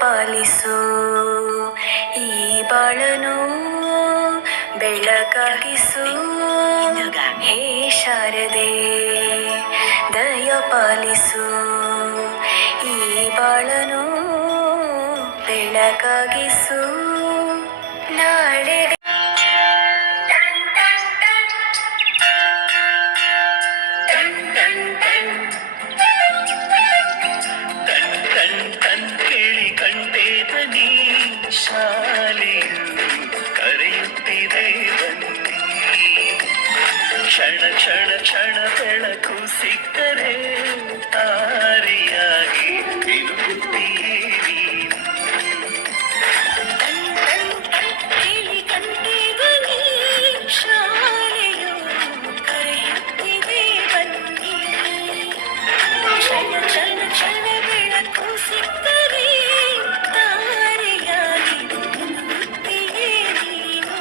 ಪಾಲಿಸು ಈ ಬಾಳನು ಬೆಳಕಾಗಿಸು ಹೇ ಶಾರದೆ ದಯ ಪಾಲಿಸು ಈ ಬಾಳನು ಬೆಳಕಾಗಿಸು ನಾಳೆ ಕೇಳಿ ಕಂಠೇತನಿ ಶಾಲೆಯು ಕರೆಯುತ್ತಿದೆ ಬನ್ನಿ ಕ್ಷಣ ಕ್ಷಣ ಕ್ಷಣ ಬೆಳಕು ಸಿಕ್ಕರೆ ತಾರಿಯಾಗಿ ತಿರುಗುತ್ತೀಯೇ ನೀನು ಕೇಳಿ ಕಂಠೇತನಿ ಶಾಲೆಯು ಕರೆಯುತ್ತಿದೆ ಬನ್ನಿ ಕ್ಷಣ ಕ್ಷಣ ಕ್ಷಣ ಬೆಳಕು ಸಿಕ್ಕರೆ ತಾರೆಯಾಗಿ ತಿರುಗುತ್ತೀಯೇ ನೀನು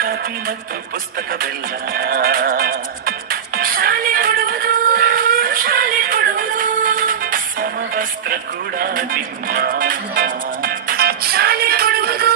ಕಾಪಿ ಮತ್ತು ಪುಸ್ತಕವೆಲ್ಲ ಶಾಲೆ ಕೊಡುವುದು ಸಮವಸ್ತ್ರ ಕೂಡ ನಿಮ್ಮ ಶಾಲೆ ಕೊಡುವುದು